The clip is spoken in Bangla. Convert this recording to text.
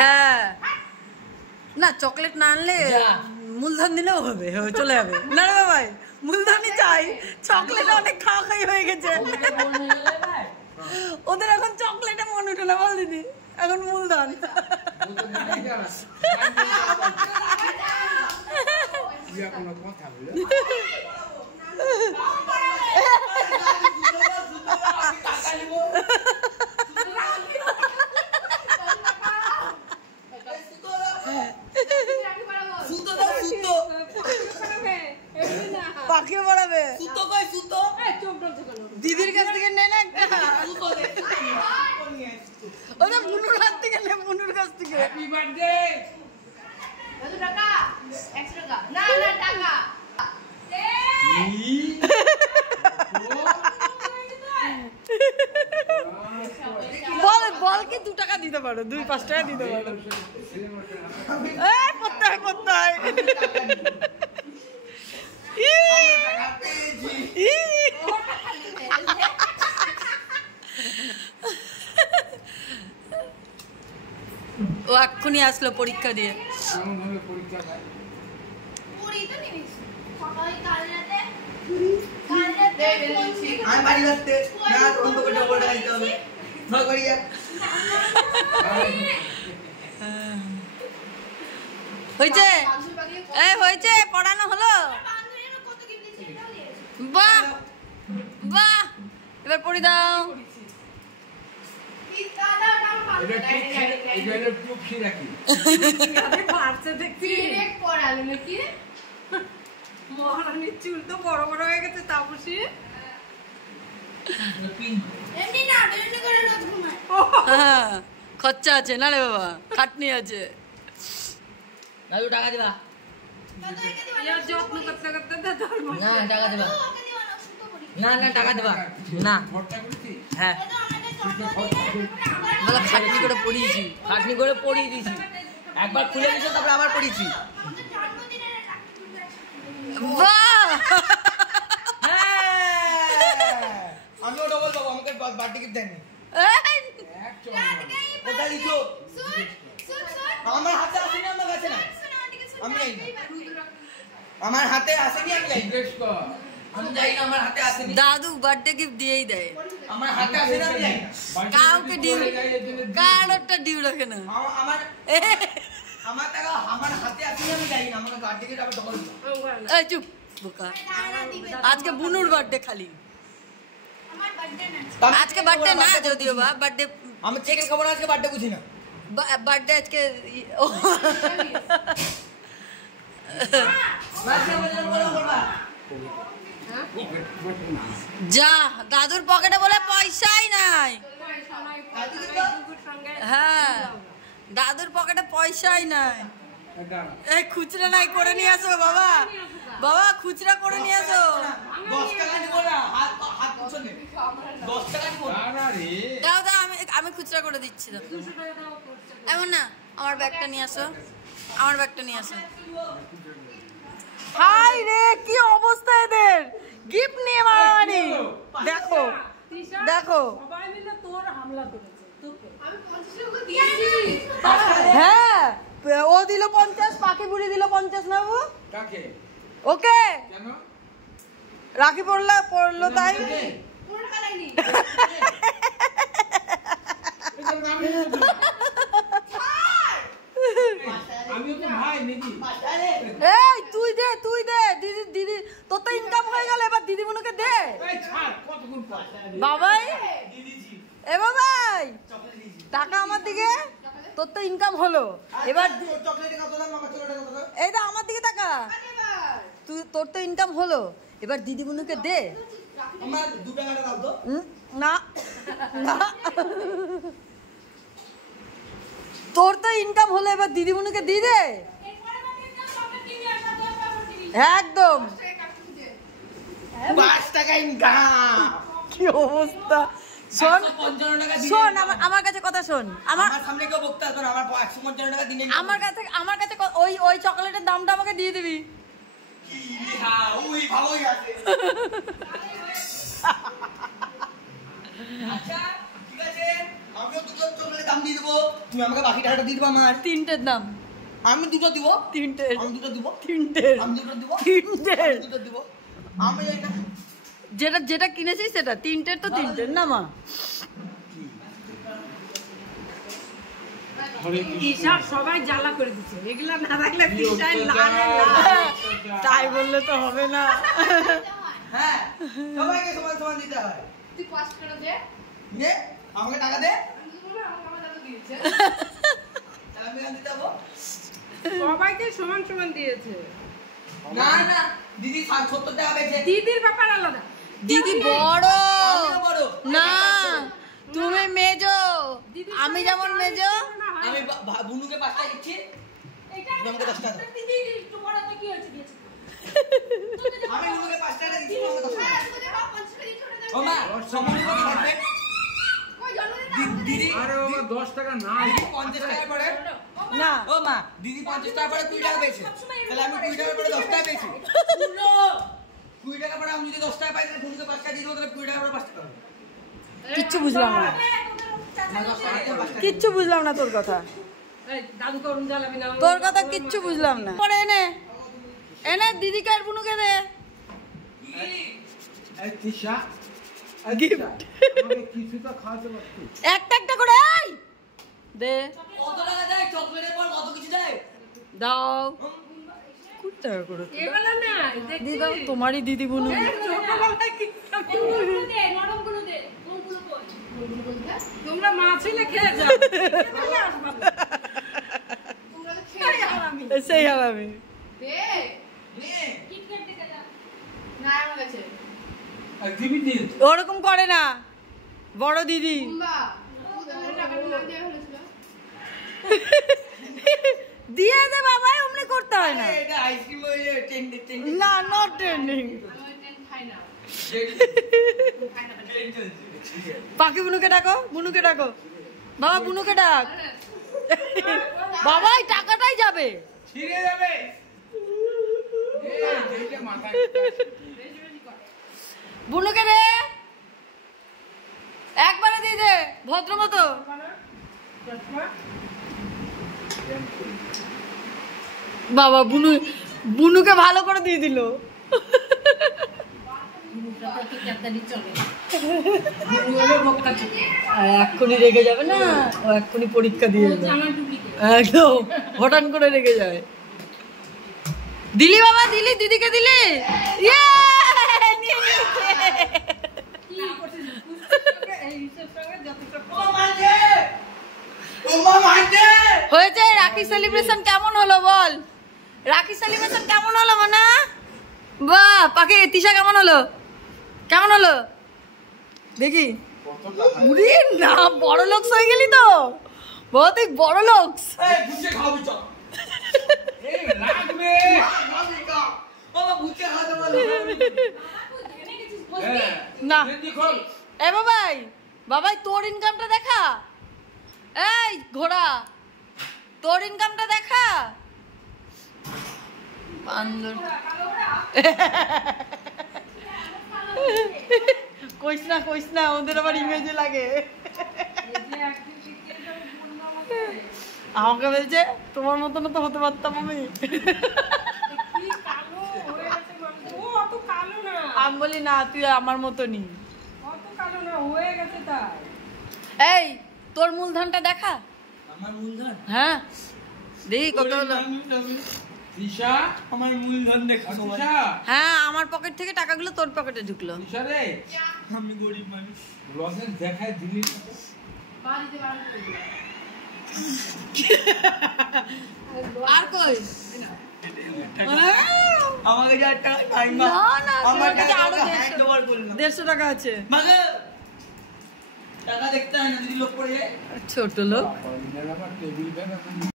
হ্যাঁ না চকলেট না আনলে মূলধন দিলেও হবে চলে যাবে না রে ভাই মূলধনই চাই চকলেট অনেক খাওয়া খাই হয়ে গেছে ওদের এখন চকলেটে মন উঠে না বল দিদি এখন মূলধন পাখিও পড়াবে দিদির কাছ থেকে নেই না ওটা বুনুর হাত থেকে নে বুনুর কাছ থেকে বল কি 2 টাকা দিতে পারো 2-5 টাকা দিতে পারো পড়তে ও এক্ষুনি আসলো পরীক্ষা দিয়ে হয়েছে হয়েছে পড়ানো হলো বাহ বাহ এবার পড়ি দাও চুল তো বড় বড় হয়ে গেছে তাপসী খরচা আছে না রে বাবা খাটনি আছে দাদু টাকা দিবা যত্ন করতে করতে না টাকা দিবা না না টাকা দিবা না হ্যাঁ খাটনি করে পড়িয়েছি খাটনি করে পড়িয়ে দিয়েছি একবার খুলে দিয়েছো তারপরে আবার পড়িয়েছি বাহ আমিও ডবল দেবো আমাকে বার্থডে গিফট দেননি কোথায় লিখো আমার হাতে আসেনি আমার কাছে না আমি যাই আমার হাতে আসেনি আমি যাই আমি যাই না আমার হাতে আসেনি দাদু বার্থডে গিফট দিয়েই দেয় আমার হাতে আসেনি আমি যাই কাউকে ডিউ কারোরটা ডিউ রাখে না আমার আমার টাকা আমার হাতে আসেনি আমি যাই না আমার বার্থডে গিফট আবার ডবল এই চুপ বোকা আজকে বুনুর বার্থডে খালি আজকে বার্থডে না যদিও বা বার্থডে আমি চিকেন খাবো না আজকে বার্থডে বুঝি না বার্থডে আজকে যা দাদুর পকেটে বলে পয়সাই নাই হ্যাঁ দাদুর পকেটে পয়সাই নাই এই খুচরা নাই করে নিয়ে আসো বাবা বাবা খুচরা করে নিয়ে আসো 10 টাকা দিব না হাত পিছনে 10 টাকা দিব দাও দাও আমি খুচরা করে দিচ্ছি দাও এমন না আমার ব্যাগটা নিয়ে আসো আমার ব্যাগটা নিয়ে আসো হাই রে কি অবস্থা এদের গিফট নিয়ে মারামারি দেখো দেখো সবাই মিলে তোর হামলা করেছে তোকে আমি 50 টাকা দিয়েছি হ্যাঁ ও দিল 50 পাখি বুড়ি দিল 50 না বাবু কাকে ওকে কেন রাখি পড়লো তাই পুরো টাকা লাগনি আমি তো ভাই নাকি এই তুই দে দিদি দিদি তোর তো ইনকাম হয়ে গেল এবার দিদি মনুকে দে এই ছাড় কতক্ষণ পয়সা বাবাই এ বাবাই টাকা আমার দিকে তোর তো ইনকাম হলো এবার চকলেট কত দাম আমার চকলেট কত এই দা আমার দিকে টাকা তুই তোর তো ইনকাম হলো এবার দিদি মনুকে দে আমার 2 টাকাটা দাও তো না না তোর তো ইনকাম হলো এবার দিদি মনুকে দি দে একদম 5 টাকা ইনকাম কি অবস্থা শোন শোন আমার কাছে কথা শোন আমার সামনে কেউ বকতে আসবে না আমার 155 টাকা দিনে আমার কাছে ওই চকলেটের দামটা আমাকে দিয়ে দিবি কি হ্যাঁ ওই ভালোই আছে আচ্ছা ঠিক আছে আমিও দুটো চকলেটের দাম দিয়ে দেবো তুমি আমাকে বাকি টাকাটা দিয়ে দেবো আমার তিনটের দাম আমি দুটো দিব তিনটের আমি দুটো দিব তিনটের আমি দুটো দিব তিনটের আমি দুটো দিব আমি এটা যেটা যেটা কিনেছিস সেটা তিনটের তো তিনটের না মা ঈশার সবাই জ্বালা করে দিচ্ছে এগুলা না থাকলে ঈশার তাই বললে তো হবে না হ্যাঁ সবাইকে সমান সমান দিতে হয় তুই 5 টাকা দে নে আমাকে টাকা দে আমার দাদা দিয়েছে আমি কেন দিতে যাবো সবাইকে সমান সমান দিয়েছে না না দিদি 70 টাকা পেয়েছে দিদির ব্যাপার আলাদা দিদি বড় আমিও বড় না তুমি মেজো আমি যেমন মেজো আমি বুনুকে 5 টাকা দিচ্ছি তুমি আমাকে 10 টাকা দাও। দিদি একটু বড় তো কি হয়েছে দিয়েছে আমি বুনুকে 5 টাকা দিচ্ছি তুমি আমাকে 10 টাকা হ্যাঁ দাও। তুই দেখা 50 টাকা দিয়ে ছোট ও মা সম্মানিত থাকবে কই জন্মদিন দিদি না দিদি আমাদের দিদি দাও। দিদি 10 টাকা না 50 টাকা পড়ে না ও মা দিদি 50 টাকা পড়ে 20 টাকা পেয়েছে তাহলে আমি 20 টাকা পড়ে 10 টাকা পেয়েছি 20 টাকা পড়ে আমি যদি 10 টাকা পাই তাহলে বুনুকে 5 টাকা দিয়ে দেবো তাহলে 20 টাকা পড়ে 5 টাকা হবে। কিচ্ছু বুঝলাম না কিচ্ছু বুঝলাম না তোর কথা এই দাদু করুন জ্বালাবি না তোর কথা কিচ্ছু বুঝলাম না পরে এনে এনে দিদিকে আর বুনুকে দে এই তিশা Gift. আমাকে কিছু তো খাওয়াতে পারতি একটা একটা করে এই দে কত টাকা দেয় চকলেটের পর কত কিছু দেয় দাও কুড়ি টাকা করে এগুলা না দি দাও তোমারই দিদি বুনু গুলো দে নরম গুলো দে কোনগুলো কই কোনগুলো বল দে তোমরা মা ছিলে খেয়ে যাও তোমরা তো খেয়ে যাও আমি সেই আমি দে নে কিটক্যাট দে দাদা না আমার কাছে আর দিবি দিন ওরকম করে না বড় দিদি কুম্বা তোদের টাকাটা না দেওয়া হয়েছিল দিয়ে দে বাবা অমনি করতে হয় না এটা আইসক্রিম ওই টেন্ডে না নট ট্রেন্ডিং আমি ওই টেন খাই না খাই না পাখি বুনুকে ডাকো বুনুকে ডাকো বাবা বুনুকে ডাক বাবা এই টাকাটাই যাবে ছিড়ে যাবে এই যেটা মাথা বুনুকে দে একবারে দিয়ে দে ভদ্র মতো বাবা বুনু বুনুকে ভালো করে দিয়ে দিল আর এক্ষুনি রেগে যাবে না ও এক্ষুনি পরীক্ষা দিয়ে দেবে একদম হঠাৎ করে রেগে যায় দিলি বাবা দিলি দিদিকে দিলি ইয়ে! নিয়ে নিয়েছে। ও মাঝে ও মা মাঝে হয়েছে রাখি সেলিব্রেশন কেমন হলো বল রাখি সেলিব্রেশন কেমন হলো মানা বাহ পাখি তিশা কেমন হলো কেমন হলো দেখি উরি না বড় লোকস হয়ে গেলি তো বহুত বড় লোকস এই বুঝে খাওয়াবি চল এই লাগবে ও মা বুঝে খাওয়াতে বলো হ্যাঁ না দেখো এ বাবাই বাবাই তোর ইনকামটা দেখা এই ঘোড়া তোর ইনকামটা দেখা বান্দর কইস না ওদের আবার ইমেজে লাগে আমাকে বলছে তোমার মতন তো হতে পারতাম আমি আমি বলি না তুই আমার মতনই এই তোর মূলধনটা দেখা আমার মূলধন হ্যাঁ দেখি কত হলো তিশা আমার মূলধন দেখো সবাই তিশা হ্যাঁ আমার পকেট থেকে টাকাগুলো তোর পকেটে ঢুকলো তিশা রে আমি গরিব মানুষ ব্লগে দেখায় দিলি বাড়িতে বার করে দিও আর কই আমাকে যা টাকা টাইম না না আমার তোর কাছে আরো হ্যান্ড ওভার করলাম 150 টাকা আছে মাগে টাকা দেখতে হয় না যদি লোক পড়ে যায় ছোট লোক আমার টেবিল ফ্যান